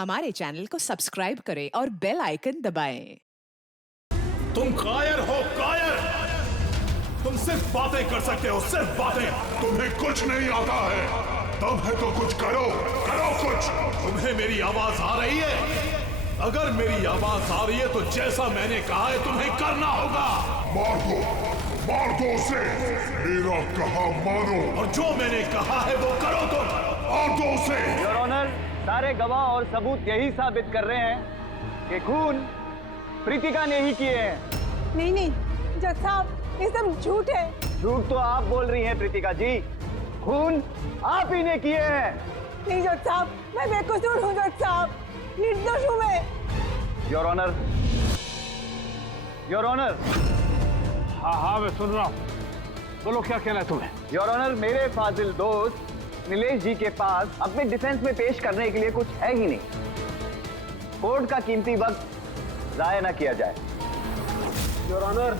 हमारे चैनल को सब्सक्राइब करें और बेल आइकन दबाएं। तुम कायर हो, कायर। तुम सिर्फ बातें कर सकते हो, सिर्फ बातें। तुम्हें कुछ नहीं आता है। दम है तो कुछ करो, करो कुछ। तुम्हें मेरी आवाज आ रही है? अगर मेरी आवाज आ रही है तो जैसा मैंने कहा है तुम्हें करना होगा। मार दो उसे। मेरा कहा मानो और जो मैंने कहा है वो करो तुम। मार दो उसे। योर ऑनर, सारे गवाह और सबूत यही साबित कर रहे हैं कि खून प्रीतिका ने ही किए हैं। नहीं जज साहब, ये सब झूठ है। झूठ तो आप बोल रही हैं प्रीतिका जी, खून आप ही ने किए हैं। नहीं जज साहब, मैं बेकसूर हूँ जज साहब, निर्दोष हूँ मैं। Your honour, your honour. हाँ मैं सुन रहा हूँ, बोलो क्या कहना है तुम्हें। योर ऑनर, मेरे फाजिल दोस्त नीलेश जी के पास अपने डिफेंस में पेश करने के लिए कुछ है ही नहीं। कोर्ट का कीमती वक्त जाया न किया जाए। योर ऑनर,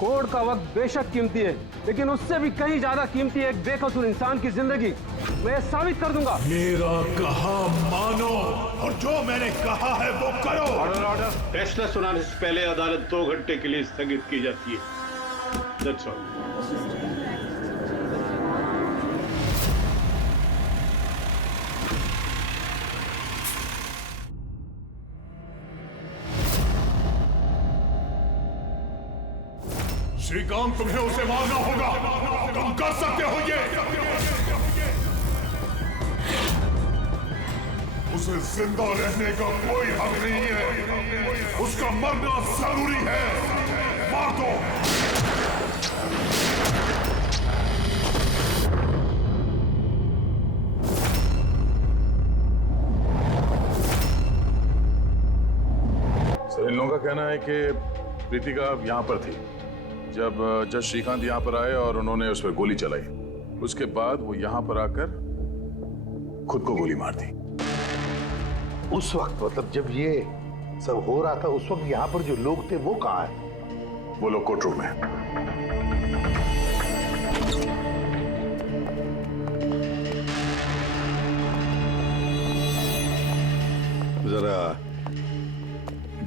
कोर्ट का वक्त बेशक कीमती है, लेकिन उससे भी कहीं ज्यादा कीमती है एक बेकसूर इंसान की जिंदगी। मैं ये साबित कर दूंगा। मेरा कहा मानो और जो मैंने कहा है वो करो। Order order. फैसला सुनाने से पहले अदालत 2 घंटे के लिए स्थगित की जाती है। That's all. श्रीकांत, तुम्हें उसे मारना होगा। तुम कर सकते हो ये। उसे जिंदा रहने का कोई हक नहीं है। उसका मरना जरूरी है। मार दो। सर, इन लोगों का कहना है कि प्रीतिका यहाँ पर थी जब जज श्रीकांत यहाँ पर आए और उन्होंने उस पर गोली चलाई। उसके बाद वो यहाँ पर आकर खुद को गोली मार दी। उस वक्त मतलब जब ये सब हो रहा था, उस वक्त यहाँ पर जो लोग थे वो कहाँ हैं? वो लोग कोर्ट रूम में। जरा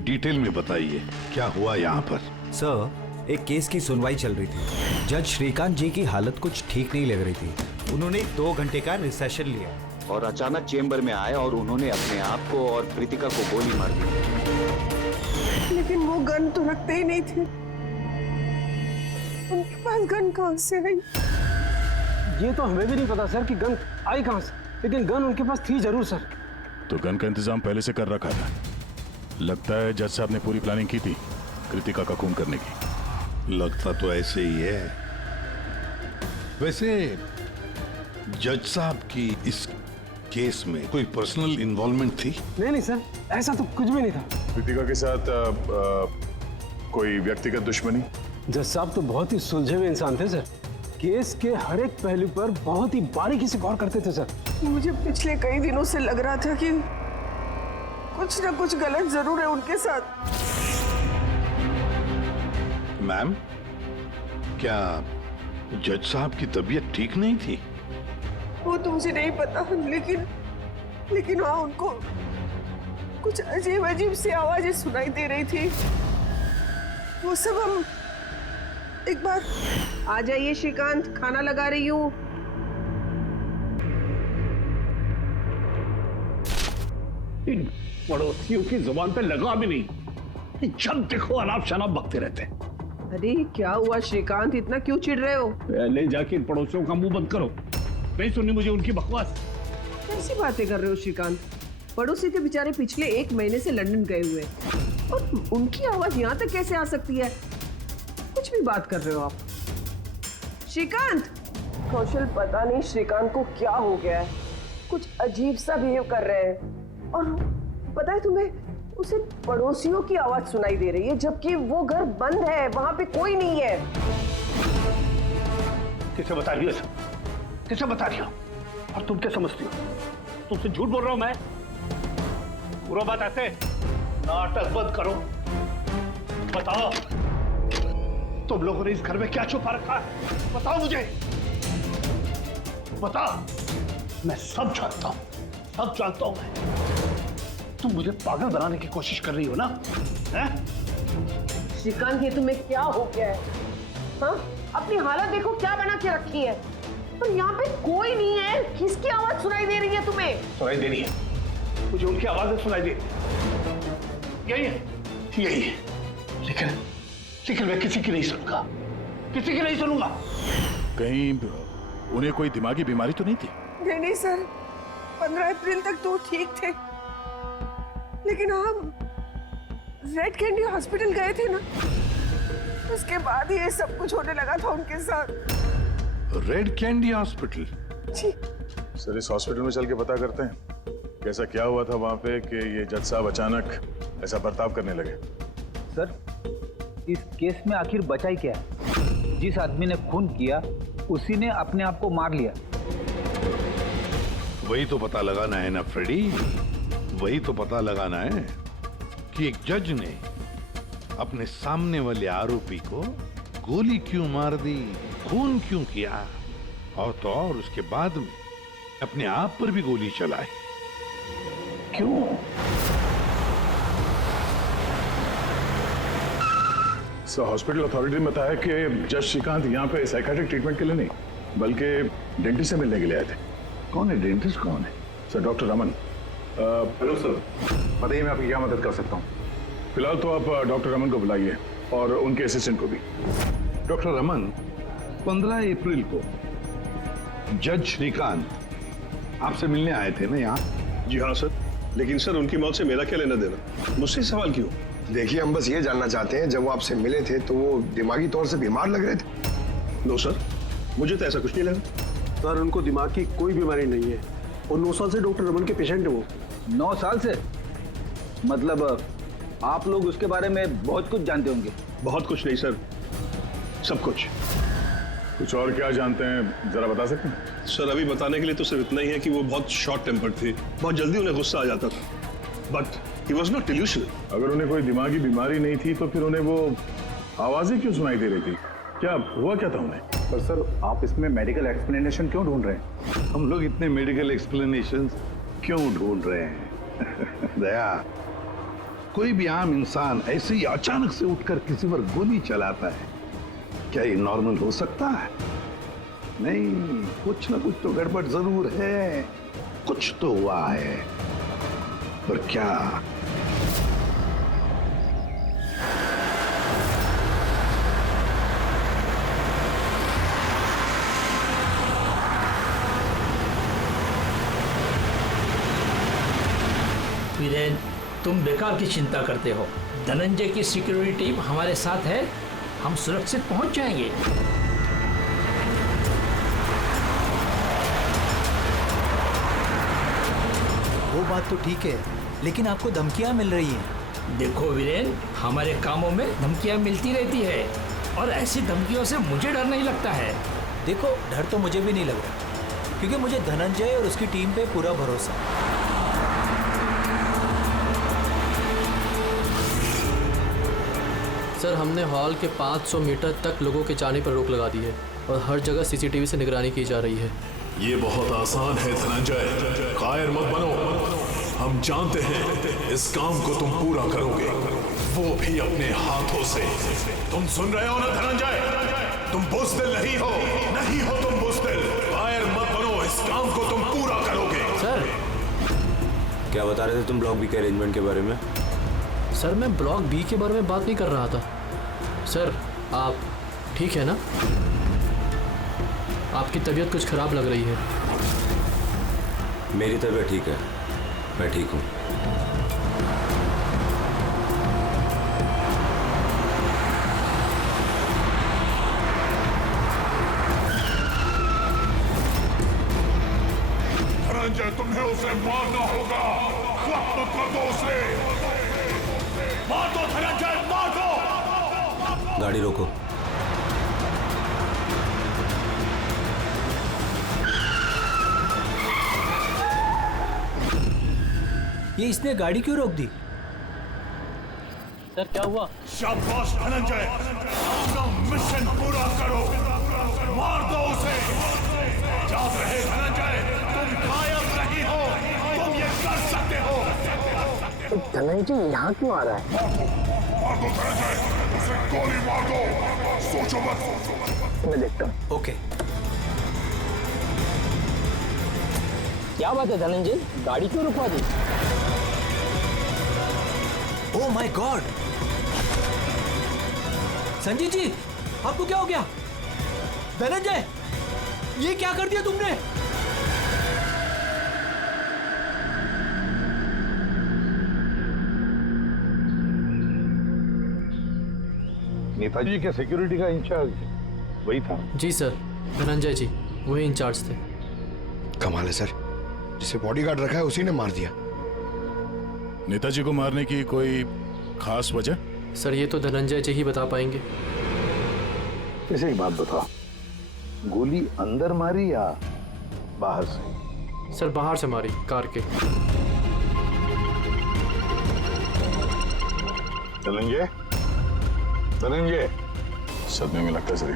डिटेल में बताइए क्या हुआ यहाँ पर। सर, एक केस की सुनवाई चल रही थी। जज श्रीकांत जी की हालत कुछ ठीक नहीं लग रही थी। उन्होंने 2 घंटे का रिसेशन लिया और अचानक चेंबर में आए और उन्होंने अपने आप को और प्रीतिका को गोली मार दी। लेकिन वो गन तो रखते ही नहीं थे। उनके पास गन कहाँ से आई? ये तो हमें भी नहीं पता सर कि गन आई कहाँ से, लेकिन गन उनके पास थी जरूर सर। तो गन का इंतजाम पहले से कर रखा था। लगता है जज साहब ने पूरी प्लानिंग की थी कृतिका का खून करने की। लगता तो ऐसे ही है। वैसे जज साहब की इस केस में कोई पर्सनल इन्वॉल्वमेंट थी? नहीं सर, ऐसा तो कुछ भी नहीं था। प्रीतिका के साथ कोई व्यक्तिगत दुश्मनी? जज साहब तो बहुत ही सुलझे हुए इंसान थे सर। केस के हर एक पहलू पर बहुत ही बारीकी से गौर करते थे सर। मुझे पिछले कई दिनों से लग रहा था कि कुछ ना कुछ गलत जरूर है उनके साथ। मैम, क्या जज साहब की तबीयत ठीक नहीं थी? वो तो मुझे नहीं पता, लेकिन हाँ, उनको कुछ अजीब सी आवाजें सुनाई दे रही थी। वो सब हम एक बार। आ जाइए श्रीकांत, खाना लगा रही हूँ। इन पड़ोसियों की जुबान पे लगा भी नहीं, जब देखो अनाप शनाप बकते रहते हैं। अरे क्या हुआ श्रीकांत, इतना क्यों चिढ़ रहे हो? पहले जाके इन पड़ोसियों का मुंह बंद करो, नहीं सुननी मुझे उनकी बकवास। कैसी बातें कर रहे हो श्रीकांत? पड़ोसी के बेचारे पिछले 1 महीने से लंदन गए हुए और उनकी आवाज यहाँ तक कैसे आ सकती है? कुछ भी बात कर रहे हो आप श्रीकांत। कौशल, पता नहीं श्रीकांत को क्या हो गया है, कुछ अजीब सा बिहेव कर रहे हैं। और पता है तुम्हें, उसे पड़ोसियों की आवाज सुनाई दे रही है जबकि वो घर बंद है, वहां पे कोई नहीं है। किसे बता रही हो? किसे बता रही हो? और तुम क्या समझती हो? तुमसे झूठ बोल रहा हूं मैं? पूरा बात ऐसे, नाटक बंद करो। बताओ, तुम लोगों ने इस घर में क्या छुपा रखा है? बताओ मुझे, बताओ। मैं सब जानता हूं, सब जानता हूं मैं। तुम मुझे पागल बनाने की कोशिश कर रही हो ना? हैं? श्रीकांत, ये तुम्हें क्या हो गया है? हाँ, अपनी हालत देखो क्या बना के रखी है। और यहाँ पे कोई नहीं है, किसकी आवाज सुनाई दे रही है तुम्हें? सुनाई दे रही है मुझे, उनकी आवाजें सुनाई दे रही है। यही है। लेकिन मैं किसी की नहीं सुनूंगा, किसी की नहीं सुनूंगा। कहीं उन्हें कोई दिमागी बीमारी तो नहीं थी? नहीं सर, 15 अप्रैल तक तो ठीक थे, लेकिन हम रेड कैंडी हॉस्पिटल गए थे ना, उसके बाद ये सब कुछ होने लगा था उनके साथ। Red candy hospital? जी सर, इस हॉस्पिटल में चल के पता करते हैं कैसा क्या हुआ था वहां पे कि ये जज साहब अचानक ऐसा बर्ताव करने लगे। सर, इस केस में आखिर बचा ही क्या है? जिस आदमी ने खून किया उसी ने अपने आप को मार लिया। वही तो पता लगाना है ना फ्रेडी, वही तो पता लगाना है कि एक जज ने अपने सामने वाले आरोपी को गोली क्यों मार दी, खून क्यों किया, और तो और उसके बाद में अपने आप पर भी गोली चलाई। क्यों? सर, हॉस्पिटल अथॉरिटी ने बताया कि जज श्रीकांत यहाँ पे साइकियाट्रिक ट्रीटमेंट के लिए नहीं बल्कि डेंटिस्ट से मिलने के लिए आए थे। कौन है डेंटिस्ट? कौन है? Sir, doctor Raman. Hello sir, बताइए मैं आपकी क्या मदद कर सकता हूँ? फिलहाल तो आप डॉक्टर रमन को बुलाइए और उनके असिस्टेंट को भी। डॉक्टर रमन, 15 अप्रैल को जज श्रीकांत आपसे मिलने आए थे ना यहाँ? जी हाँ सर, लेकिन सर उनकी मौत से मेरा क्या लेना देना? मुझसे सवाल क्यों? देखिए, हम बस ये जानना चाहते हैं, जब वो आपसे मिले थे तो वो दिमागी तौर से बीमार लग रहे थे? नो सर, मुझे तो ऐसा कुछ नहीं लगा। सर, उनको दिमाग की कोई बीमारी नहीं है और 9 साल से डॉक्टर रमन के पेशेंट है वो। 9 साल से? मतलब आप लोग उसके बारे में बहुत कुछ जानते होंगे। बहुत कुछ नहीं सर, सब कुछ। कुछ और क्या जानते हैं जरा बता सकते हैं? सर, अभी बताने के लिए तो सिर्फ इतना ही है कि वो बहुत शॉर्ट टेम्पर्ड थे, बहुत जल्दी उन्हें गुस्सा आ जाता था, but he was not delusional. अगर उन्हें कोई दिमागी बीमारी नहीं थी तो फिर उन्हें वो आवाजें क्यों सुनाई दे रही थी? क्या हुआ क्या था उन्हें? पर सर, आप इसमें मेडिकल एक्सप्लेनेशन क्यों ढूंढ रहे हैं? हम लोग इतने मेडिकल एक्सप्लेनेशन क्यों ढूंढ रहे हैं? दया, कोई भी आम इंसान ऐसे ही अचानक से उठकर किसी पर गोली चलाता है, क्या ये नॉर्मल हो सकता है? नहीं, कुछ ना कुछ तो गड़बड़ जरूर है, कुछ तो हुआ है, पर क्या? वीरेन, तुम बेकार की चिंता करते हो। धनंजय की सिक्योरिटी टीम हमारे साथ है, हम सुरक्षित पहुंच जाएंगे। वो बात तो ठीक है, लेकिन आपको धमकियां मिल रही हैं। देखो वीरेन, हमारे कामों में धमकियां मिलती रहती है और ऐसी धमकियों से मुझे डर नहीं लगता है। देखो, डर तो मुझे भी नहीं लग रहा, क्योंकि मुझे धनंजय और उसकी टीम पे पूरा भरोसा है। सर, हमने हॉल के 500 मीटर तक लोगों के जाने पर रोक लगा दी है और हर जगह सीसीटीवी से निगरानी की जा रही है। ये बहुत आसान है धनंजय, कायर मत बनो। हम जानते हैं इस काम को तुम पूरा करोगे, वो भी अपने हाथों से। तुम सुन रहे हो ना धनंजय? तुम बुज़दिल नहीं हो, नहीं हो तुम बुज़दिल। कायर मत बनो, इस काम को तुम पूरा करोगे। सर, क्या बता रहे थे तुम ब्लॉक बी के अरेंजमेंट के बारे में? सर, मैं ब्लॉक बी के बारे में बात नहीं कर रहा था। सर, आप ठीक है ना? आपकी तबीयत कुछ खराब लग रही है। मेरी तबीयत ठीक है, मैं ठीक हूँ। धनंजय, तुम्हें उसे मारना होगा। खत्म कर दो उसे, मार दो धनंजय, मार दो। गाड़ी रोको। ये इसने गाड़ी क्यों रोक दी? सर, क्या हुआ? शाबाश धनंजय, अपना मिशन पूरा करो, मार दो उसे। याद रहे धनंजय, तुम कायर नहीं हो, तुम ये कर सकते हो। धनंजय यहाँ क्यों आ रहा है? मार दो धनंजय, उसे गोली मार दो, सोचो मत। मैं देखता हूँ। ओके। क्या बात है धनंजय, गाड़ी क्यों रुकवा दी? Oh my God, Sanjay ji आपको क्या हो गया? धनंजय ये क्या कर दिया तुमने? नेताजी के सिक्योरिटी का इंचार्ज वही था? जी सर, धनंजय जी वही इंचार्ज थे। कमाल है सर, जिसे बॉडीगार्ड रखा है उसी ने मार दिया। नेताजी को मारने की कोई खास वजह? सर ये तो धनंजय जी ही बता पाएंगे। इसे एक बात बताओ, गोली अंदर मारी या बाहर से? सर बाहर से मारी, कार के। धनंजय, धनंजय सदमे में लगता सर।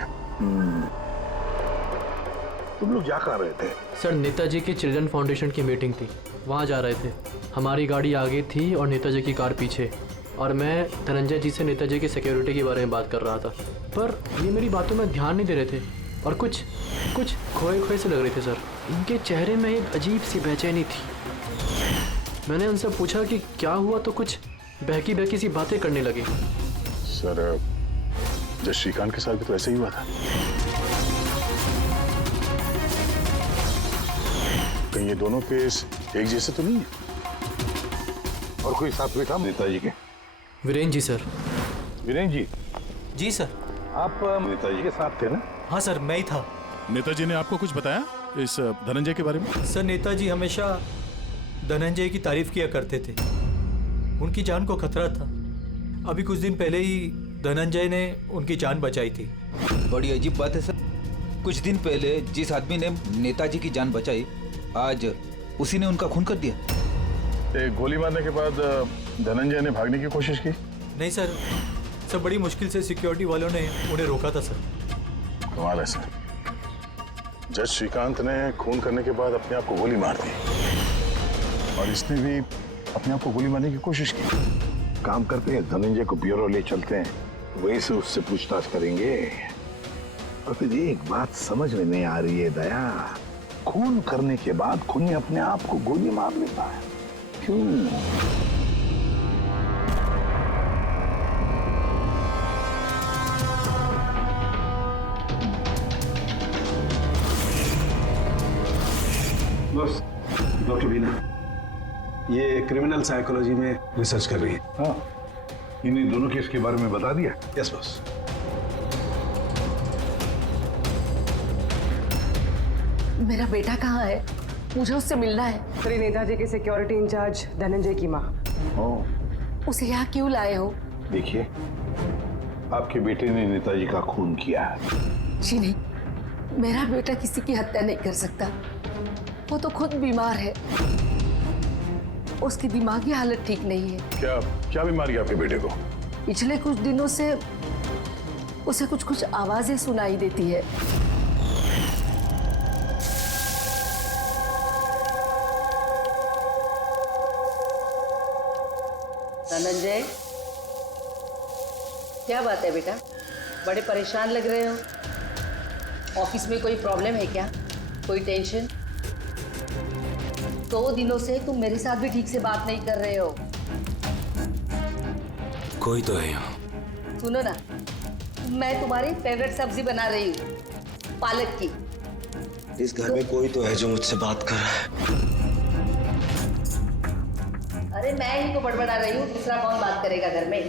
तुम लोग जा कहाँ रहे थे? सर नेताजी की चिल्ड्रन फाउंडेशन की मीटिंग थी, वहाँ जा रहे थे। हमारी गाड़ी आगे थी और नेताजी की कार पीछे, और मैं धनंजय जी से नेताजी की सिक्योरिटी के बारे में बात कर रहा था, पर ये मेरी बातों में ध्यान नहीं दे रहे थे और कुछ खोए खोए से लग रहे थे सर। इनके चेहरे में एक अजीब सी बेचैनी थी। मैंने उनसे पूछा कि क्या हुआ, तो कुछ बहकी सी बातें करने लगे। सर जब श्रीकांत के साथ भी तो ऐसे ही हुआ था। कहीं ये दोनों केस एक जैसे तो नहीं है? और कोई साथ में था नेताजी के? वीरेन जी सर। वीरेन जी? जी सर। आप नेताजी के साथ थे ना? हाँ सर, मैं ही था। नेताजी ने आपको कुछ बताया इस धनंजय के बारे में? सर नेताजी हमेशा धनंजय की तारीफ किया करते थे, उनकी जान को खतरा था। अभी कुछ दिन पहले ही धनंजय ने उनकी जान बचाई थी। बड़ी अजीब बात है सर, कुछ दिन पहले जिस आदमी ने नेताजी की जान बचाई, आज उसी ने उनका खून कर दिया। गोली मारने के बाद धनंजय ने भागने की कोशिश की? नहीं सर, बड़ी मुश्किल से सिक्योरिटी वालों ने उन्हें रोका था सर। कमाल है सर, जज श्रीकांत ने खून करने के बाद अपने आप को गोली मार दी और इसने भी अपने आप को गोली मारने की कोशिश की। काम करते हैं, धनंजय को ब्यूरो ले चलते हैं, वहीं से उससे पूछताछ करेंगे। और फिर एक बात समझ में नहीं आ रही है दया, खून करने के बाद खूनी अपने आप को गोली मार लेता है, क्यों? बस डॉक्टर बीना ये क्रिमिनल साइकोलॉजी में रिसर्च कर रही है। हाँ, इन्हीं दोनों केस के बारे में बता दिया? Yes boss. मेरा बेटा कहाँ है? मुझे उससे मिलना है। श्री नेताजी के सिक्योरिटी इंचार्ज धनंजय की माँ। उसे यहाँ क्यों लाए हो? देखिए, आपके बेटे ने नेताजी का खून किया है। जी नहीं, मेरा बेटा किसी की हत्या नहीं कर सकता। वो तो खुद बीमार है, उसकी दिमागी हालत ठीक नहीं है। क्या बीमारी है आपके बेटे को? पिछले कुछ दिनों से उसे कुछ आवाजें सुनाई देती है। धनंजय, क्या बात है बेटा? बड़े परेशान लग रहे हो। ऑफिस में कोई प्रॉब्लम है क्या? कोई टेंशन? 2 दिनों से तुम मेरे साथ भी ठीक से बात नहीं कर रहे हो। कोई तो है यहाँ। सुनो ना, मैं तुम्हारी फेवरेट सब्जी बना रही हूँ, पालक की। इस घर में कोई तो है जो मुझसे बात कर रहा है। अरे मैं ही तो बड़बड़ा रही हूँ, दूसरा कौन बात करेगा घर में?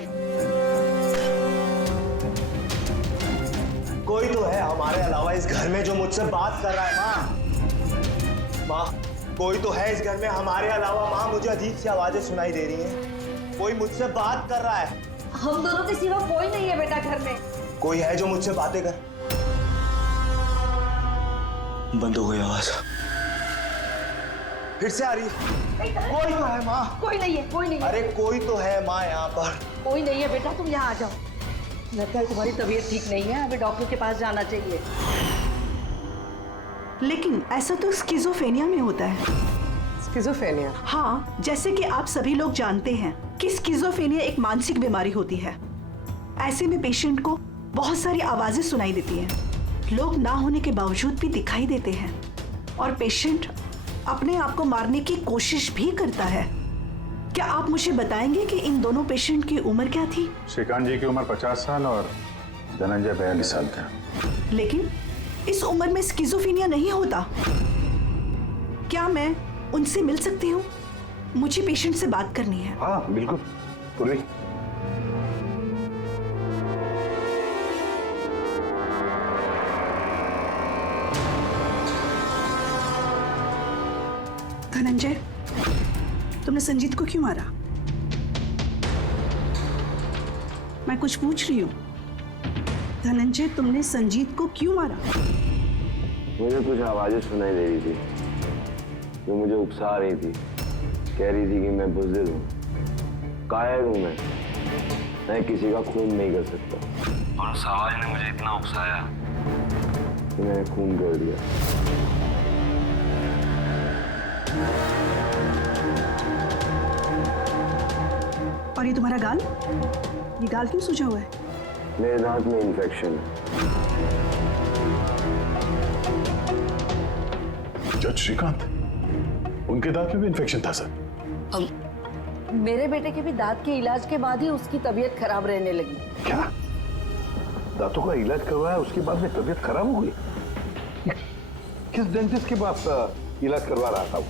कोई तो है हमारे अलावा इस घर में जो मुझसे बात कर रहा है। माँ, कोई तो है इस घर में हमारे अलावा। माँ, मुझे अजीब सी आवाजें सुनाई दे रही हैं। कोई मुझसे बात कर रहा है। हम दोनों के सिवा कोई नहीं है बेटा घर में। कोई है जो मुझसे बातें कर। बंद हो गई आवाज, फिर से आ रही है। कोई तो है माँ। कोई नहीं है, कोई नहीं है। अरे कोई तो है माँ यहाँ पर। कोई नहीं है बेटा, तुम यहाँ आ जाओ। लगता है तुम्हारी तबीयत ठीक नहीं है, हमें डॉक्टर के पास जाना चाहिए। लेकिन ऐसा तो स्किज़ोफ्रेनिया में होता है। स्किज़ोफ्रेनिया। हाँ, जैसे कि आप सभी लोग जानते हैं कि स्किज़ोफ्रेनिया एक मानसिक बीमारी होती है। ऐसे में पेशेंट को बहुत सारी आवाजें सुनाई देती हैं, लोग ना होने के बावजूद भी दिखाई देते हैं और पेशेंट अपने आप को मारने की कोशिश भी करता है। क्या आप मुझे बताएंगे कि इन दोनों पेशेंट की उम्र क्या थी? श्रीकांत जी की उम्र 50 साल और धनंजय 42 साल का। लेकिन इस उम्र में स्किज़ोफ्रेनिया नहीं होता। क्या मैं उनसे मिल सकती हूँ? मुझे पेशेंट से बात करनी है। हाँ बिल्कुल पूर्वी। धनंजय, तुमने संजीत को क्यों मारा? मैं कुछ पूछ रही हूँ। धनंजय, तुमने संजीत को क्यों मारा? मुझे कुछ आवाजें सुनाई दे रही थी जो मुझे उकसा रही थी। कह रही थी कि मैं बुज़दिल हूँ, कायर हूँ, मैं किसी का खून नहीं कर सकता। और उस आवाज ने मुझे इतना उकसाया कि मैंने खून कर दिया। और ये तुम्हारा गाल? ये गाल क्यों सूजा हुआ है? मेरे दांत में इन्फेक्शन है। जज श्रीकांत, उनके दांत में भी इन्फेक्शन था सर? मेरे बेटे के भी दांत के इलाज के बाद ही उसकी तबीयत खराब रहने लगी। क्या? दांतों का इलाज करवाया उसके बाद में तबीयत खराब हो गई? किस डेंटिस्ट के पास इलाज करवा रहा था वो?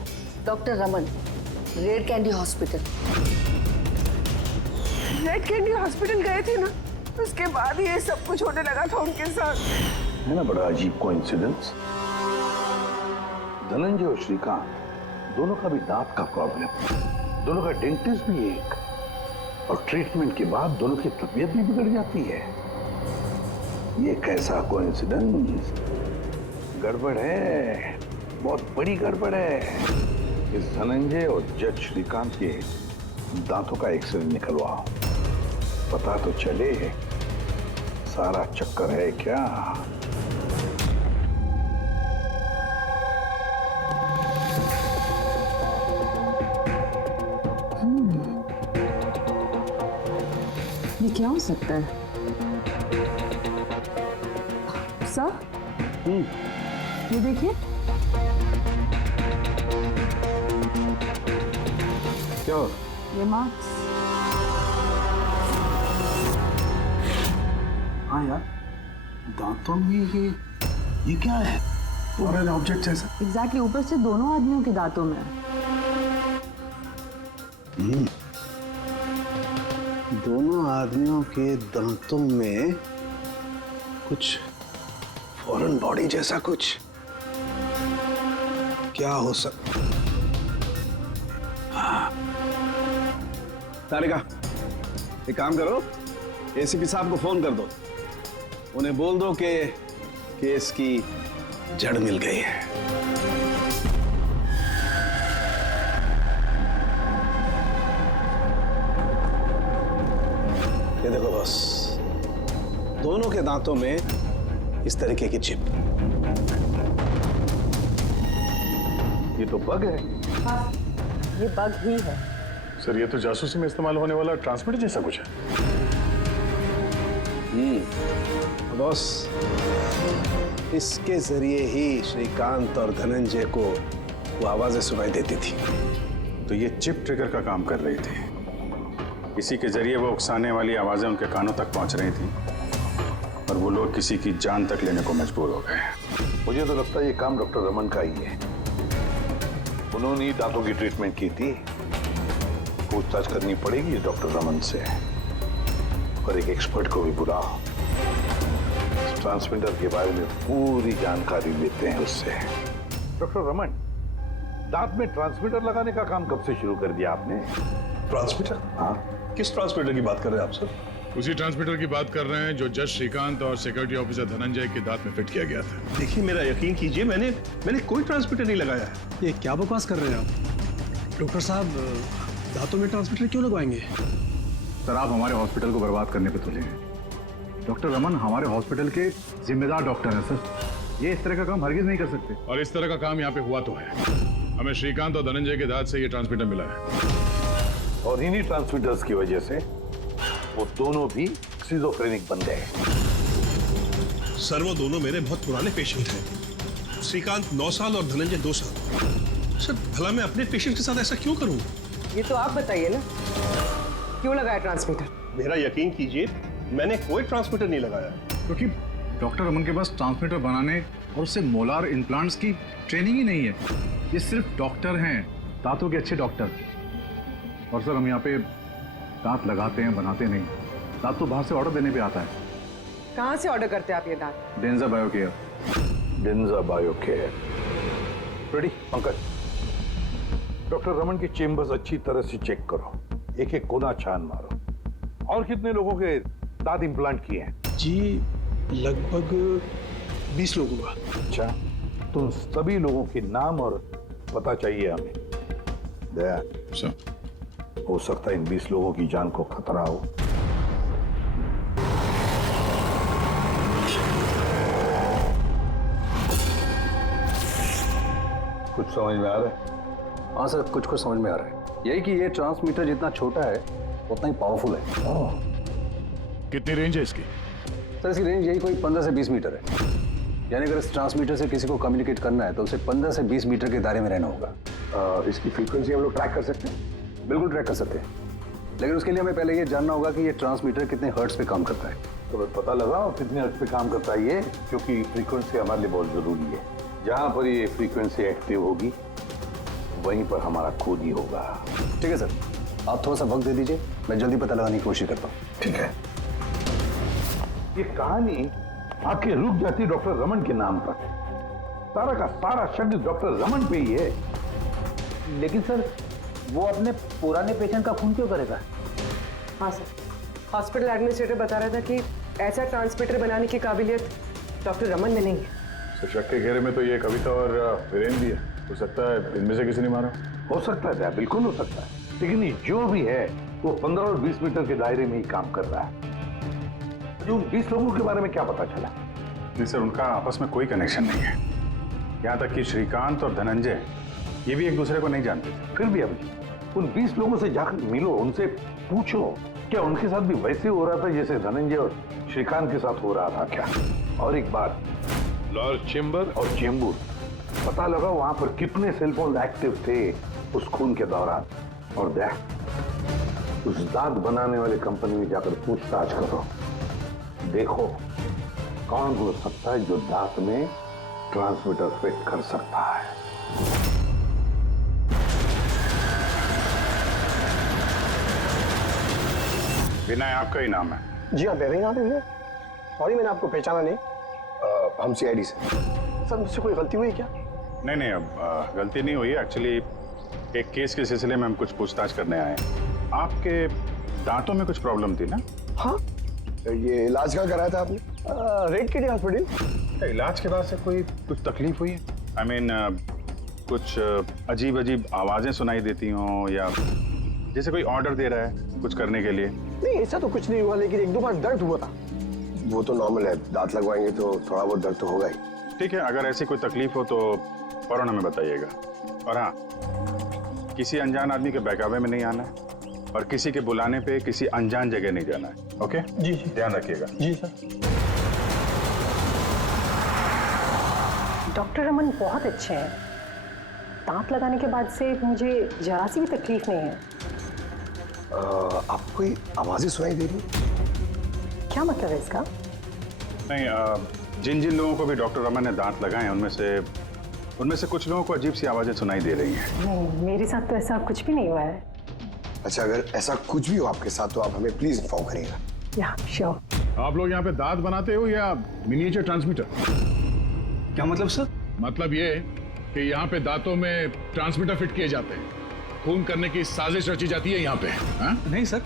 Doctor Raman, red candy hospital. Red candy hospital गए थे ना, उसके बाद ये सब कुछ होने लगा था उनके साथ। है ना बड़ा अजीब कोइंसिडेंस। धनंजय और श्रीकांत दोनों का भी दांत का प्रॉब्लम, दोनों का डेंटिस्ट भी एक, और ट्रीटमेंट के बाद दोनों की तबीयत भी बिगड़ जाती है। ये कैसा कोइंसिडेंस? गड़बड़ है, बहुत बड़ी गड़बड़ है। इस धनंजय और जज श्रीकांत के दांतों का एक्सरे निकलवाओ, पता तो चले सारा चक्कर है क्या। ये क्या हो सकता है? सर, ये देखिए। क्या? ये मार्क्स। हाँ यार, दांतों में ये क्या है? फॉरेन ऑब्जेक्ट जैसा। एग्जैक्टली, ऊपर से दोनों आदमियों के दांतों में। दोनों आदमियों के दांतों में कुछ फॉरेन बॉडी जैसा कुछ। क्या हो सकता? तारिका, एक काम करो, एसीपी साहब को फोन कर दो, उन्हें बोल दो कि केस की जड़ मिल गई है। ये देखो बॉस, दोनों के दांतों में इस तरीके की चिप। ये तो बग है। हाँ, ये बग ही है। सर, ये तो जासूसी में इस्तेमाल होने वाला ट्रांसमीटर जैसा कुछ है। बॉस, इसके जरिए ही श्रीकांत और धनंजय को वो आवाजें सुनाई देती थी। तो ये चिप ट्रिगर का काम कर रही थी, इसी के जरिए वो उकसाने वाली आवाजें उनके कानों तक पहुंच रही थी और वो लोग किसी की जान तक लेने को मजबूर हो गए। मुझे तो लगता है ये काम डॉक्टर रमन का ही है। उन्होंने ही दांतों की ट्रीटमेंट की थी। पूछताछ करनी पड़ेगी डॉक्टर रमन से, और एक एक्सपर्ट को भी बुलाओ। ट्रांसमीटर के बारे में पूरी जानकारी लेते हैं उससे। डॉक्टर रमन, दांत में ट्रांसमीटर लगाने का काम कब से शुरू कर दिया आपने? ट्रांसमीटर? हाँ। किस ट्रांसमीटर की बात कर रहे हैं आप सर? उसी ट्रांसमीटर की बात कर रहे हैं जो जज श्रीकांत और सिक्योरिटी ऑफिसर धनंजय के दांत में फिट किया गया था। देखिए, मेरा यकीन कीजिए, मैंने कोई ट्रांसमीटर नहीं लगाया है। ये क्या बकवास कर रहे हैं आप? डॉक्टर साहब, दांतों में ट्रांसमीटर क्यों लगवाएंगे? सर, आप हमारे हॉस्पिटल को बर्बाद करने पे तुले हैं। डॉक्टर रमन हमारे हॉस्पिटल के जिम्मेदार डॉक्टर हैं सर। ये इस तरह का काम हरगिज नहीं कर सकते। और इस तरह का काम यहाँ पे हुआ तो है। हमें श्रीकांत और धनंजय के दांत से ये ट्रांसमीटर मिला है और इन्हीं ट्रांसमीटर्स की वजह से वो दोनों भी स्किज़ोफ्रेनिक बन गए। सर वो दोनों मेरे बहुत पुराने पेशेंट हैं। श्रीकांत 9 साल और धनंजय 2 साल। सर भला मैं अपने पेशेंट के साथ ऐसा क्यों करूं? ये तो आप बताइए ना, क्यों लगाया ट्रांसमीटर? मेरा यकीन कीजिए, मैंने कोई ट्रांसमीटर नहीं लगाया। क्योंकि डॉक्टर रमन के पास ट्रांसमीटर बनाने और उससे मोलार इम्प्लांट्स की ट्रेनिंग ही नहीं है। ये सिर्फ डॉक्टर हैं, दांतों के अच्छे डॉक्टर। और सर हम यहाँ पे दांत लगाते हैं, बनाते नहीं। दांत तो बाहर से ऑर्डर देने पे आता है। कहाँ से ऑर्डर करते हैं आप ये दांत? डेंजा बायोकेयर। डेंजा बायोकेयर। रेडी पंकज, डॉक्टर रमन की चेम्बर्स अच्छी तरह से चेक करो, एक एक कोना छान मारो। और कितने लोगों के दांत इम्प्लांट किए हैं? जी लगभग 20 लोगों का। अच्छा, तुम सभी लोगों के नाम और पता चाहिए हमें। दया सर, हो सकता है इन 20 लोगों की जान को खतरा हो। कुछ समझ में आ रहा है? हाँ सर, कुछ कुछ समझ में आ रहा है। यही कि ये ट्रांसमीटर जितना छोटा है उतना ही पावरफुल है। कितनी रेंज है इसकी? सर इसकी रेंज यही कोई 15 से 20 मीटर है। यानी अगर इस ट्रांसमीटर से किसी को कम्युनिकेट करना है तो उसे 15 से 20 मीटर के दायरे में रहना होगा। इसकी फ्रीक्वेंसी हम लोग ट्रैक कर सकते हैं? बिल्कुल ट्रैक कर सकते हैं, लेकिन उसके लिए हमें पहले ये जानना होगा कि ये ट्रांसमीटर कितने हर्ट्ज पे काम करता है। तो पता लगाओ कितने हर्ट्ज पे काम करता है ये, क्योंकि फ्रीक्वेंसी हमारे लिए बहुत जरूरी है। जहाँ पर ये फ्रीक्वेंसी एक्टिव होगी वहीं पर हमारा खोज ही होगा। ठीक है सर, आप थोड़ा सा वक्त दे दीजिए, मैं जल्दी पता लगाने की कोशिश करता हूँ। ठीक है। ये कहानी आके रुक जाती डॉक्टर रमन के नाम पर। सारा का सारा शब्द डॉक्टर रमन पे ही है। लेकिन सर वो अपने पुराने पेशेंट का खून क्यों करेगा? हाँ सर, हॉस्पिटल एडमिनिस्ट्रेटर बता रहा था कि ऐसा ट्रांसमीटर बनाने की काबिलियत डॉक्टर रमन में नहीं है। तो शक के घेरे में तो ये कविता और वीरेन भी है। हो सकता है इनमें से किसी ने मारा। हो सकता है, बिल्कुल हो सकता है, लेकिन ये जो भी है वो 15 और 20 मीटर के दायरे में ही काम कर रहा है। उन 20 लोगों के बारे में क्या पता चला? नहीं सर, उनका आपस में कोई कनेक्शन नहीं है। यहाँ तक कि श्रीकांत और धनंजय ये भी एक दूसरे को नहीं जानते थे। फिर भी अभी उन 20 लोगों से जाकर मिलो, उनसे पूछो क्या उनके साथ भी वैसे हो रहा था जैसे धनंजय और श्रीकांत के साथ हो रहा था क्या? और एक बात, लॉर्ड चेंबर और चेंबूर, पता लगा वहां पर कितने सेलफोन एक्टिव थे उस खून के दौरान। और देख, उस दांत बनाने वाली कंपनी में जाकर पूछताछ करो, देखो कौन हो सकता है जो दांत में ट्रांसमीटर फिट कर सकता है। विनय आपका ही नाम है? जी हाँ, मेरा ही नाम है। सॉरी, मैंने आपको पहचाना नहीं। हम CID से। सर मुझसे कोई गलती हुई क्या? नहीं, अब गलती नहीं हुई। एक्चुअली एक केस के सिलसिले में हम कुछ पूछताछ करने आए हैं। आपके दांतों में कुछ प्रॉब्लम थी ना? हाँ। ये इलाज कहाँ कराया था आपने? रेड किडी हॉस्पिटल। इलाज के बाद से कोई कुछ तकलीफ हुई है? I mean, कुछ अजीब अजीब आवाजें सुनाई देती हों, या जैसे कोई ऑर्डर दे रहा है कुछ करने के लिए? नहीं, ऐसा तो कुछ नहीं हुआ, लेकिन 1-2 बार दर्द हुआ था। वो तो नॉर्मल है, दांत लगवाएंगे तो थोड़ा बहुत दर्द तो होगा ही। ठीक है, अगर ऐसी कोई तकलीफ हो तो फौरन हमें बताइएगा। और हाँ, किसी अनजान आदमी के बहकावे में नहीं आना है और किसी के बुलाने पे किसी अनजान जगह नहीं जाना है। ओके जी, ध्यान रखिएगा। जी सर। डॉक्टर रमन बहुत अच्छे हैं। दांत लगाने के बाद से मुझे जरा सी भी तकलीफ नहीं है। आपको कोई आवाजें सुनाई दे रही? क्या मतलब है इसका? नहीं, जिन जिन लोगों को भी डॉक्टर रमन ने दांत लगाए हैं उनमें से कुछ लोगों को अजीब सी आवाजें सुनाई दे रही हैं। नहीं, मेरे साथ तो ऐसा कुछ भी नहीं हुआ है। अच्छा, अगर ऐसा कुछ भी हो आपके साथ तो आप हमें प्लीज इन्फॉर्म करिएगा। या श्योर। आप लोग यहाँ पे दांत बनाते हो या मिनिएचर ट्रांसमीटर? क्या मतलब सर? मतलब ये कि यहाँ पे दांतों में ट्रांसमीटर फिट किए जाते हैं। खून करने की साजिश रची जाती है यहाँ पे। हा? नहीं सर,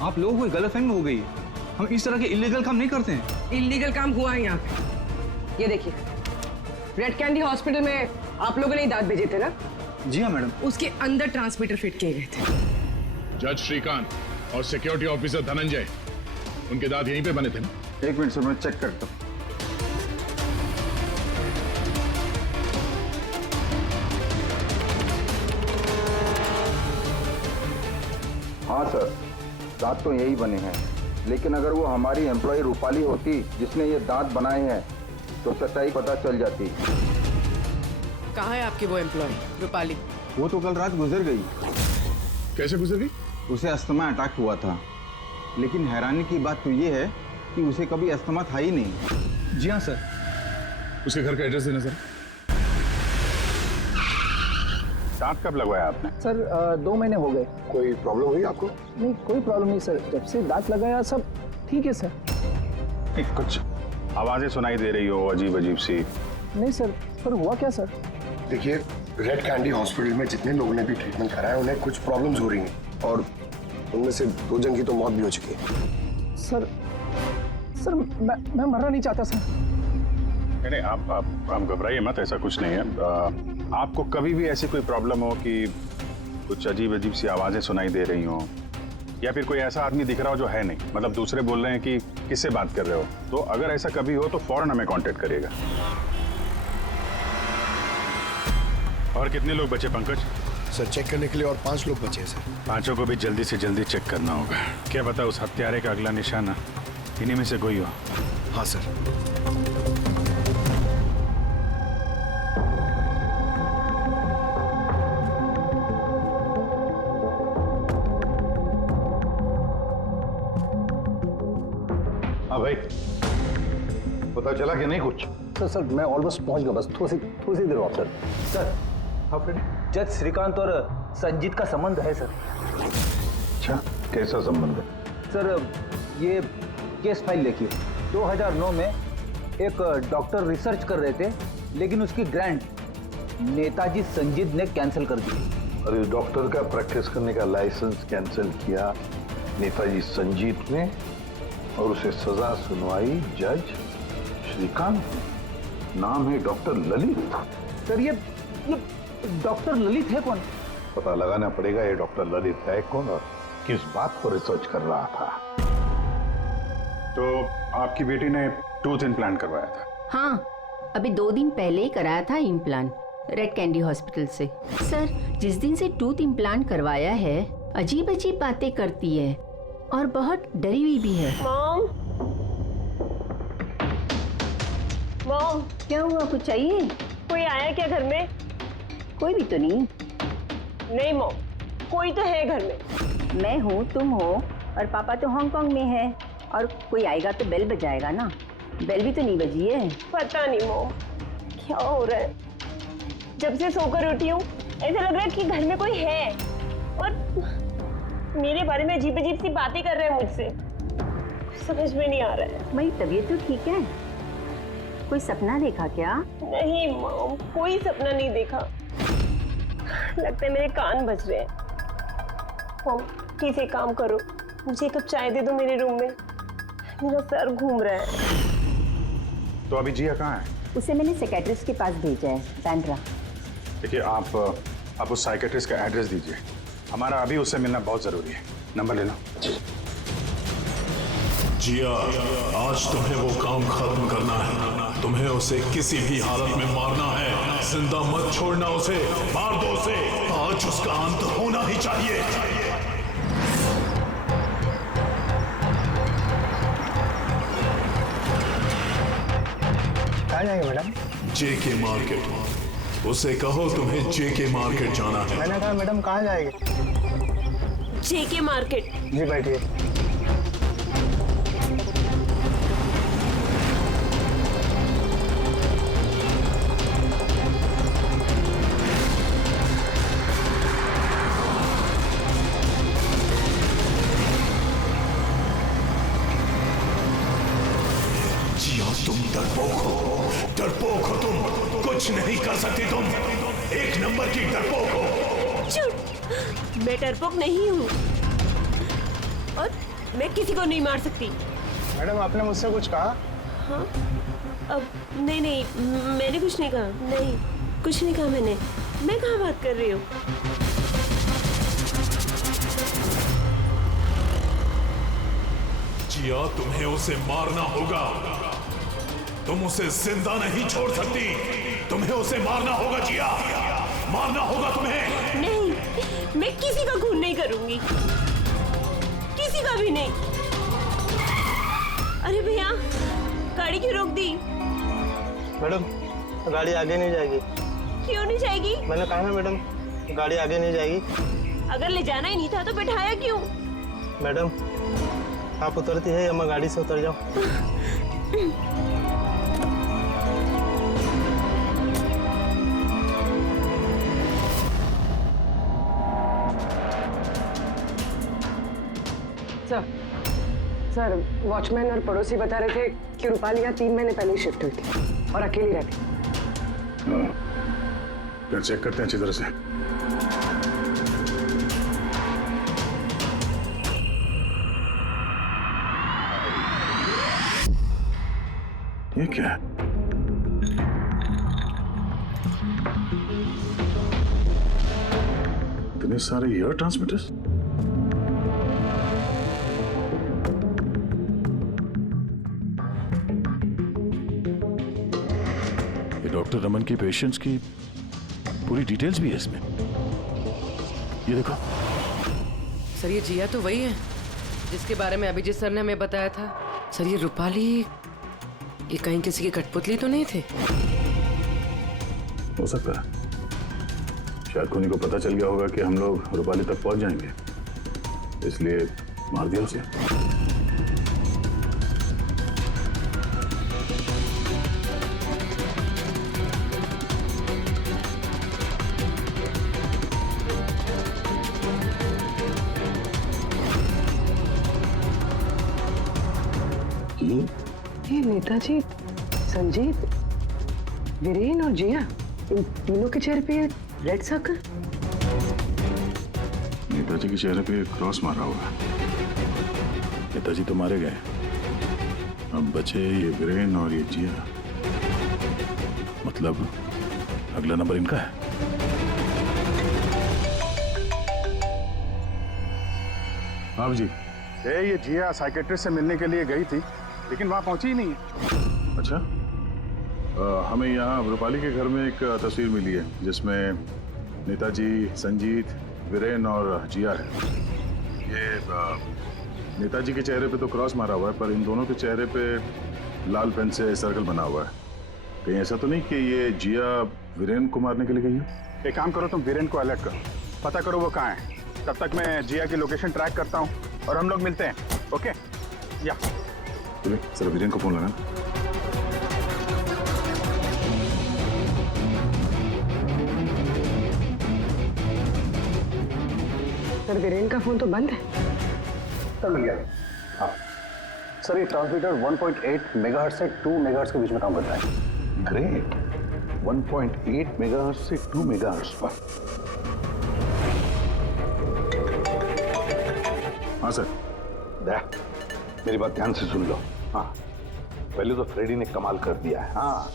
आप लोगों को गलतफहमी हो गई है। हम इस तरह के इलीगल काम नहीं करते हैं। इलीगल काम हुआ है यहाँ पे। ये देखिए, रेड कैंडी हॉस्पिटल में आप लोगों ने ही दांत भेजे थे ना? जी हाँ मैडम। उसके अंदर ट्रांसमीटर फिट किए गए थे। जज श्रीकांत और सिक्योरिटी ऑफिसर धनंजय, उनके दांत यहीं पे बने थे ना? 1 मिनट सर, मैं चेक करता हूँ। हाँ सर, दांत तो यही बने हैं, लेकिन अगर वो हमारी एम्प्लॉय रूपाली होती जिसने ये दांत बनाए हैं तो सच्चाई पता चल जाती। कहाँ है आपकी वो एम्प्लॉय रूपाली? वो तो कल रात गुजर गई। कैसे गुजर गई? उसे अस्थमा अटैक हुआ था, लेकिन हैरानी की बात तो ये है कि उसे कभी अस्थमा था ही नहीं। जी हाँ सर। उसके घर का एड्रेस देना सर। दांत कब लगवाया आपने? सर 2 महीने हो गए। कोई प्रॉब्लम हुई आपको? नहीं, कोई प्रॉब्लम नहीं सर, जब से दांत लगाया सब ठीक है सर। कुछ आवाजें सुनाई दे रही हो अजीब अजीब सी? नहीं सर, पर हुआ क्या सर? देखिए, रेड कैंडी हॉस्पिटल में जितने लोगों ने भी ट्रीटमेंट कराया उन्हें कुछ प्रॉब्लम्स हो रही हैं और उनमें से 2 जन की तो मौत भी हो चुकी है। सर मैं मरना नहीं चाहता सर। नहीं, आप घबराइए मत, ऐसा कुछ नहीं है। आपको कभी भी ऐसी कोई प्रॉब्लम हो कि कुछ अजीब अजीब सी आवाजें सुनाई दे रही हो या फिर कोई ऐसा आदमी दिख रहा हो जो है नहीं, मतलब दूसरे बोल रहे हैं कि किससे बात कर रहे हो, तो अगर ऐसा कभी हो तो फौरन हमें कांटेक्ट करिएगा। और कितने लोग बचे पंकज? सर चेक करने के लिए और 5 लोग बचे हैं सर। 5 को भी जल्दी से जल्दी चेक करना होगा। क्या पता उस हत्यारे का अगला निशाना इन्हीं में से कोई हो। हाँ सर। हाँ भाई, पता चला कि नहीं कुछ? सर मैं ऑलमोस्ट पहुंच गया, बस थोड़ी सी देर और सर। जज श्रीकांत और संजीत का संबंध है सर। अच्छा, कैसा संबंध है? सर ये केस फाइल देखिए। 2009 में एक डॉक्टर रिसर्च कर रहे थे, लेकिन उसकी ग्रांट नेताजी संजीत ने कैंसिल कर दी। और इस डॉक्टर का प्रैक्टिस करने का लाइसेंस कैंसिल किया नेताजी संजीत ने और उसे सजा सुनवाई जज श्रीकांत। नाम है डॉक्टर ललित। सर ये डॉक्टर ललित है कौन? पता लगाना पड़ेगा ये डॉक्टर ललित है कौन और किस बात पर रिसर्च कर रहा था। तो आपकी बेटी ने टूथ इम्प्लांट करवाया था? हाँ, अभी 2 दिन पहले ही कराया था इम्प्लांट रेड कैंडी हॉस्पिटल से। सर जिस दिन से टूथ इम्प्लांट करवाया है अजीब अजीब बातें करती है और बहुत डरी हुई भी है। मॉम, क्या हुआ, कुछ चाहिए? कोई आया क्या घर में? कोई भी तो नहीं। नहीं मॉम, कोई तो है घर में। मैं हूँ, तुम हो और पापा तो हांगकांग में है, और कोई आएगा तो बेल बजाएगा ना। बेल भी तो नहीं बजी है। पता नहीं मॉम क्या हो रहा है, जब से सोकर उठी हूँ ऐसा लग रहा है कि घर में कोई है और मेरे बारे में अजीब अजीब सी बातें कर रहे हैं मुझसे। समझ में नहीं आ रहा है। मेरी तबीयत तो ठीक है। कोई सपना देखा क्या? नहीं मॉम, कोई सपना नहीं देखा। लगता है मेरे कान बज रहे हैं। मॉम प्लीज एक काम करो, मुझे 1 कप चाय दे दो मेरे रूम में, मेरा सर घूम रहा है। तो अभी जिया कहाँ है? उसे मैंने साइकियाट्रिस्ट के पास भेजा है, बैंड्रा। देखिए आप उस साइकियाट्रिस्ट का एड्रेस दीजिए, हमारा अभी उससे मिलना बहुत जरूरी है। नंबर ले लो। जिया, आज तुम्हें वो काम खत्म करना है। तुम्हें उसे किसी भी हालत में मारना है। जिंदा मत छोड़ना उसे, मार दो उसे। आज उसका अंत होना ही चाहिए। कहाँ जाएंगे मैडम? जेके मार्केट। उसे कहो तुम्हें जेके मार्केट जाना है। मैंने कहा मैडम कहाँ जाएंगे? जेके मार्केट। जी बैठिए। तुम डरपोक हो तुम, कुछ नहीं कर सकती तुम, 1 नंबर की डरपोक हो। चुप, मैं डरपोक नहीं हूँ और मैं किसी को नहीं मार सकती। मैडम आपने मुझसे कुछ कहा? हाँ, अब नहीं, मैंने कुछ नहीं कहा। नहीं, कुछ नहीं कहा मैंने। मैं कहाँ बात कर रही हूँ? जिया, तुम्हें उसे मारना होगा। तुम उसे जिंदा नहीं छोड़ सकती। तुम्हें उसे मारना होगा जिया, मारना होगा तुम्हें। नहीं, मैं किसी का खून नहीं करूंगी। रुका भी नहीं। अरे भैया, गाड़ी क्यों रोक दी? मैडम, गाड़ी आगे नहीं जाएगी। क्यों नहीं जाएगी? मैंने कहा ना मैडम, गाड़ी आगे नहीं जाएगी। अगर ले जाना ही नहीं था तो बैठाया क्यों? मैडम, आप उतरती है या मैं गाड़ी से उतर जाऊं? सर, वॉचमैन और पड़ोसी बता रहे थे कि रूपाली यहाँ 3 महीने पहले ही शिफ्ट हुई थी और अकेली रहती। फिर चेक करते हैं अच्छी तरह से। ये क्या है? इतने सारे ईयर ट्रांसमिटर्स? डॉक्टर रमन की पेशेंट्स की पूरी डिटेल्स भी है इसमें। ये देखो। सर, ये जिया तो वही है जिसके बारे में अभिजीत सर ने हमें बताया था। सर, ये रूपाली, ये कहीं किसी की कठपुतली तो नहीं थे? हो सकता है। शायद कोनी को पता चल गया होगा कि हम लोग रूपाली तक पहुंच जाएंगे, इसलिए मार दिया उसे। ये नेताजी, संजीत, वीरेन और जिया, इन तीनों के चेहरे पे रेड सर्कल। नेताजी के चेहरे पे क्रॉस मारा हुआ। नेताजी तो मारे गए, अब बचे ये वीरेन और ये जिया। मतलब अगला नंबर इनका है। हाँ जी, ये जिया साइकेट्रिस्ट से मिलने के लिए गई थी, लेकिन वहां पहुंची ही नहीं है। अच्छा, हमें यहाँ रूपाली के घर में एक तस्वीर मिली है जिसमें नेताजी, संजीत, वीरेन और जिया है। ये नेताजी के चेहरे पे तो क्रॉस मारा हुआ है, पर इन दोनों के चेहरे पे लाल पेन से सर्कल बना हुआ है। कहीं ऐसा तो नहीं कि ये जिया वीरेन को मारने के लिए गई है? एक काम करो, तुम वीरेन को अलर्ट करो, पता करो वो कहाँ है। तब तक मैं जिया की लोकेशन ट्रैक करता हूँ और हम लोग मिलते हैं। ओके? या सर, वीरेन को फोन लगा। सर, वीरेन का फोन तो बंद है। सर, मिल गया। हाँ सर, ये ट्रांसमीटर 1.8 मेगाहर्ट्ज से 2 मेगाहर्ट्ज के बीच में काम करता है। ग्रेट। 1.8 मेगाहर्ट्ज से 2 मेगाहर्ट्ज पर। हाँ सर। दया, मेरी बात ध्यान से सुन लो। हाँ, पहले तो फ्रेडी ने कमाल कर दिया है। हाँ,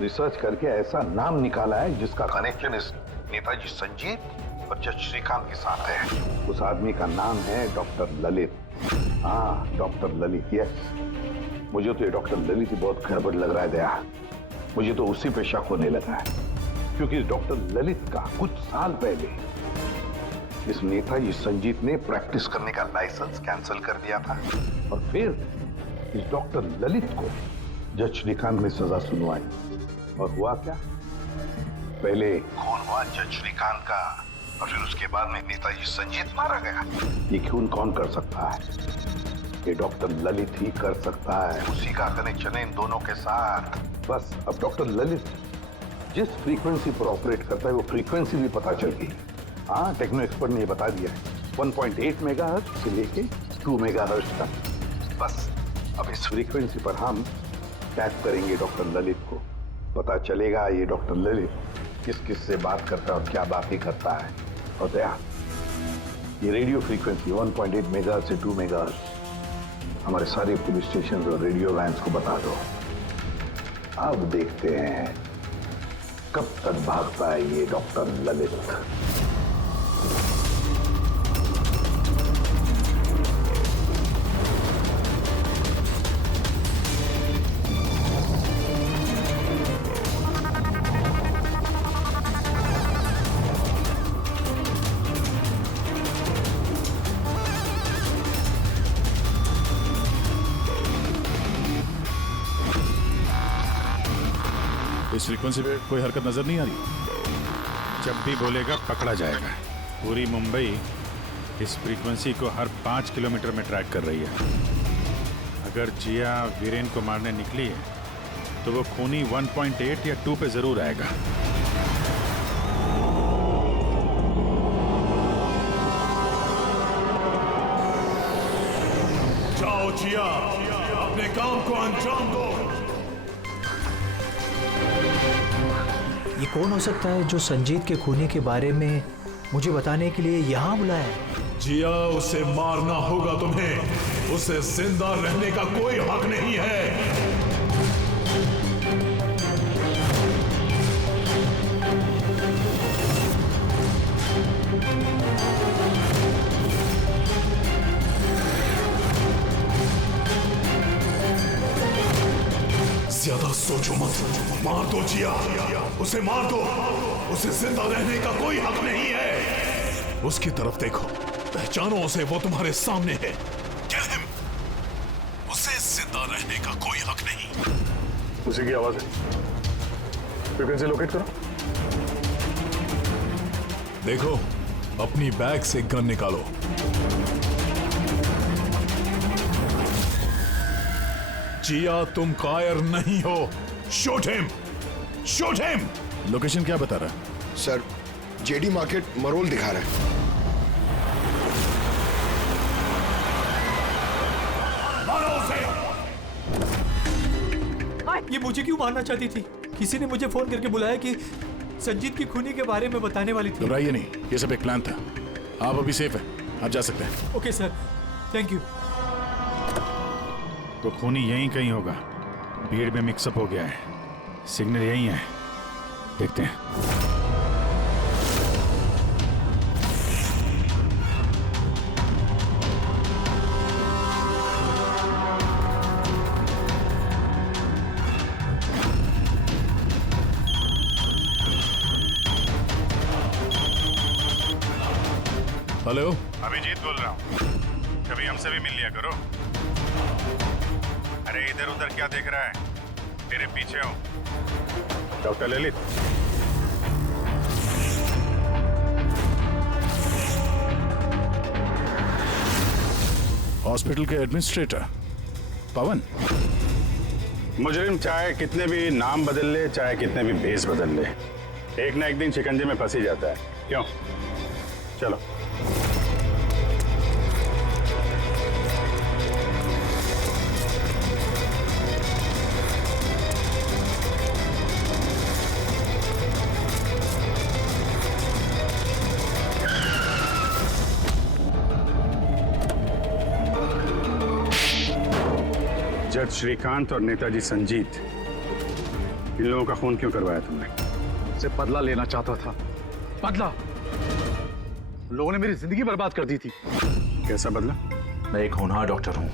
रिसर्च करके ऐसा नाम निकाला है जिसका कनेक्शन इस नेताजी संजीत और जज श्रीकांत के साथ है। उस आदमी का नाम है डॉक्टर ललित। हाँ, डॉक्टर ललित। यस, मुझे तो ये डॉक्टर ललित ही बहुत गड़बड़ लग रहा है दया। मुझे तो उसी पे शक होने लगा है, क्योंकि डॉक्टर ललित का कुछ साल पहले इस नेताजी संजीत ने प्रैक्टिस करने का लाइसेंस कैंसिल कर दिया था, और फिर इस डॉक्टर ललित को जज श्रीकांत ने सजा सुनवाई। और हुआ क्या? पहले खून हुआ जज श्रीकांत का, और फिर उसके बाद में नेताजी संजीत मारा गया। ये खून कौन कर सकता है? ये डॉक्टर ललित ही कर सकता है। उसी का कनेक्शन है इन दोनों के साथ। बस अब डॉक्टर ललित जिस फ्रीक्वेंसी पर ऑपरेट करता है वो फ्रीक्वेंसी भी पता चल गई। हाँ, टेक्नो एक्सपर्ट ने ये बता दिया है, 1.8 मेगाहर्ट्ज से लेके 2 मेगाहर्ट्ज तक। बस अब इस फ्रीक्वेंसी पर हम टैप करेंगे डॉक्टर ललित को, पता चलेगा ये डॉक्टर ललित किस किस से बात करता है और क्या बातें करता है। और दया, ये रेडियो फ्रीक्वेंसी 1.8 मेगाहर्ट्ज से 2 मेगाहर्ट्ज हमारे सारे पुलिस स्टेशन और रेडियो लाइन्स को बता दो। अब देखते हैं कब तक भागता है ये डॉक्टर ललित। इस फ्रीक्वेंसी पे कोई हरकत नजर नहीं आ रही। जब भी बोलेगा पकड़ा जाएगा। पूरी मुंबई इस फ्रीक्वेंसी को हर 5 किलोमीटर में ट्रैक कर रही है। अगर जिया वीरेन को मारने निकली है तो वो खूनी 1.8 या 2 पे जरूर आएगा। जाओ जिया, अपने काम को अंजाम दो। ये कौन हो सकता है जो संजीत के खूनी के बारे में मुझे बताने के लिए यहाँ बुलाया है? जिया, उसे मारना होगा तुम्हें। उसे जिंदा रहने का कोई हक नहीं है। ज्यादा सोचो मत, मार दो जिया, उसे मार दो। उसे जिंदा रहने का कोई हक नहीं है। उसकी तरफ देखो, पहचानो उसे, वो तुम्हारे सामने है। Kill him। उसे जिंदा रहने का कोई हक नहीं। उसी की आवाज है, फ्रीक्वेंसी लोकेट करो। देखो, अपनी बैग से गन निकालो। जिया, तुम कायर नहीं हो। Shoot him, shoot him. Location क्या बता रहा है? सर, जेडी मार्केट मरोल दिखा रहा है। ये मुझे क्यों मारना चाहती थी? किसी ने मुझे फोन करके बुलाया कि संजीत की खूनी के बारे में बताने वाली थी। घबराइए नहीं, ये सब एक प्लान था। आप अभी सेफ है, आप जा सकते हैं। Okay sir, thank you. तो खूनी यहीं कहीं होगा। भीड़ में मिक्सअप हो गया है। सिग्नल यहीं है, देखते हैं। हेलो, अभिजीत बोल रहा हूँ। कभी हमसे भी मिल लिया करो। अरे इधर उधर क्या देख रहा है? तेरे पीछे हूँ। डॉक्टर ललित, हॉस्पिटल के एडमिनिस्ट्रेटर पवन। मुजरिम चाहे कितने भी नाम बदल ले, चाहे कितने भी भेष बदल ले, एक ना एक दिन शिकंजे में फंस ही जाता है। क्यों? चलो। जज श्रीकांत और नेताजी संजीत, इन लोगों का खून क्यों करवाया तुमने? से बदला लेना चाहता था। बदला? लोगों ने मेरी जिंदगी बर्बाद कर दी थी। कैसा बदला? मैं एक होनहार डॉक्टर हूँ।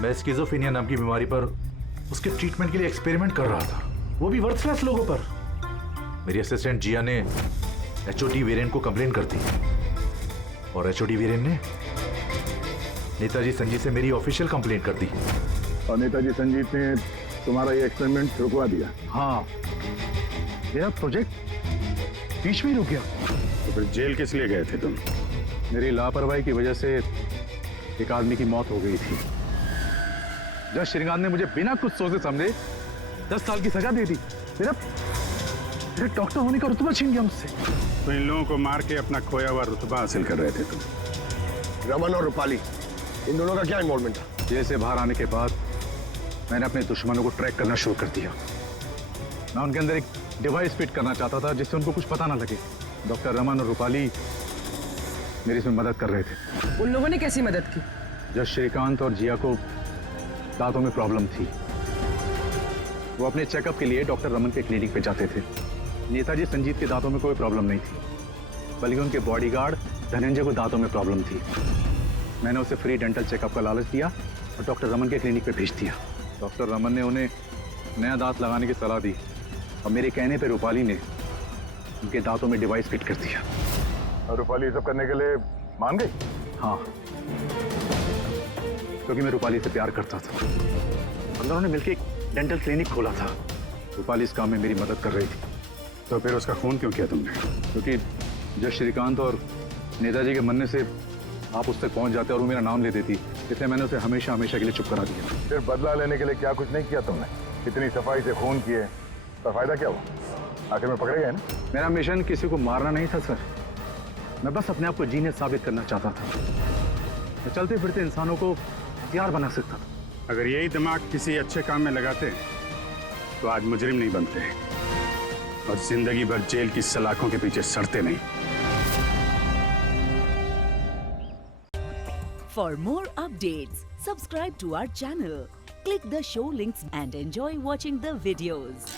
मैं स्किज़ोफ्रेनिया नाम की बीमारी पर उसके ट्रीटमेंट के लिए एक्सपेरिमेंट कर रहा था, वो भी वर्थलेस लोगों पर। मेरी असिस्टेंट जिया ने एचओडी वीरेन को कंप्लेन कर दी और एचओडी वीरेन ने नेताजी संजीत से मेरी ऑफिशियल कंप्लेंट कर दी। और नेताजी संजीत ने तुम्हारा ये एक्सपेरिमेंट रुकवा दिया? हाँ, मेरा प्रोजेक्ट बीच में ही रुक गया। तो फिर जेल किस लिए गए थे तुम? मेरी लापरवाही की वजह से एक आदमी की मौत हो गई थी। जज श्रीकांत ने मुझे बिना कुछ सोचे समझे 10 साल की सजा दे दी। मेरे डॉक्टर होने का रुतबा छीन गया मुझसे। तो इन लोगों को मार के अपना खोया हुआ रुतबा हासिल कर रहे थे तुम। रमन और रूपाली, इन दोनों का क्या इन्वॉल्वमेंट था? जेल से बाहर आने के बाद मैंने अपने दुश्मनों को ट्रैक करना शुरू कर दिया। मैं उनके अंदर एक डिवाइस फिट करना चाहता था जिससे उनको कुछ पता ना लगे। डॉक्टर रमन और रूपाली मेरी इसमें मदद कर रहे थे। उन लोगों ने कैसी मदद की? जब श्रीकांत और जिया को दांतों में प्रॉब्लम थी, वो अपने चेकअप के लिए डॉक्टर रमन के क्लिनिक पे जाते थे। नेताजी संजीत के दांतों में कोई प्रॉब्लम नहीं थी, बल्कि उनके बॉडीगार्ड धनंजय को दांतों में प्रॉब्लम थी। मैंने उसे फ्री डेंटल चेकअप का लालच दिया और डॉक्टर रमन के क्लिनिक पे भेज दिया। डॉक्टर रमन ने उन्हें नया दांत लगाने की सलाह दी और मेरे कहने पे रूपाली ने उनके दांतों में डिवाइस फिट कर दिया। और रूपाली सब करने के लिए मान गई? हाँ, क्योंकि मैं रूपाली से प्यार करता था। हम दोनों ने मिलकर एक डेंटल क्लिनिक खोला था। रूपाली इस काम में मेरी मदद कर रही थी। तो फिर उसका खून क्यों किया तुमने? क्योंकि जब श्रीकांत और नेताजी के मरने से आप उस तक पहुंच जाते और वो मेरा नाम ले देती, इसलिए मैंने उसे हमेशा हमेशा के लिए चुप करा दिया। फिर बदला लेने के लिए क्या कुछ नहीं किया तुमने? इतनी सफाई से खून किए तो फायदा क्या हुआ? आखिर में पकड़े गए ना? मेरा मिशन किसी को मारना नहीं था सर, मैं बस अपने आप को जीनियस साबित करना चाहता था। मैं चलते फिरते इंसानों को हथियार बना सकता था। अगर यही दिमाग किसी अच्छे काम में लगाते तो आज मुजरिम नहीं बनते और जिंदगी भर जेल की सलाखों के पीछे सड़ते नहीं। For more updates, subscribe to our channel, click the show links and enjoy watching the videos.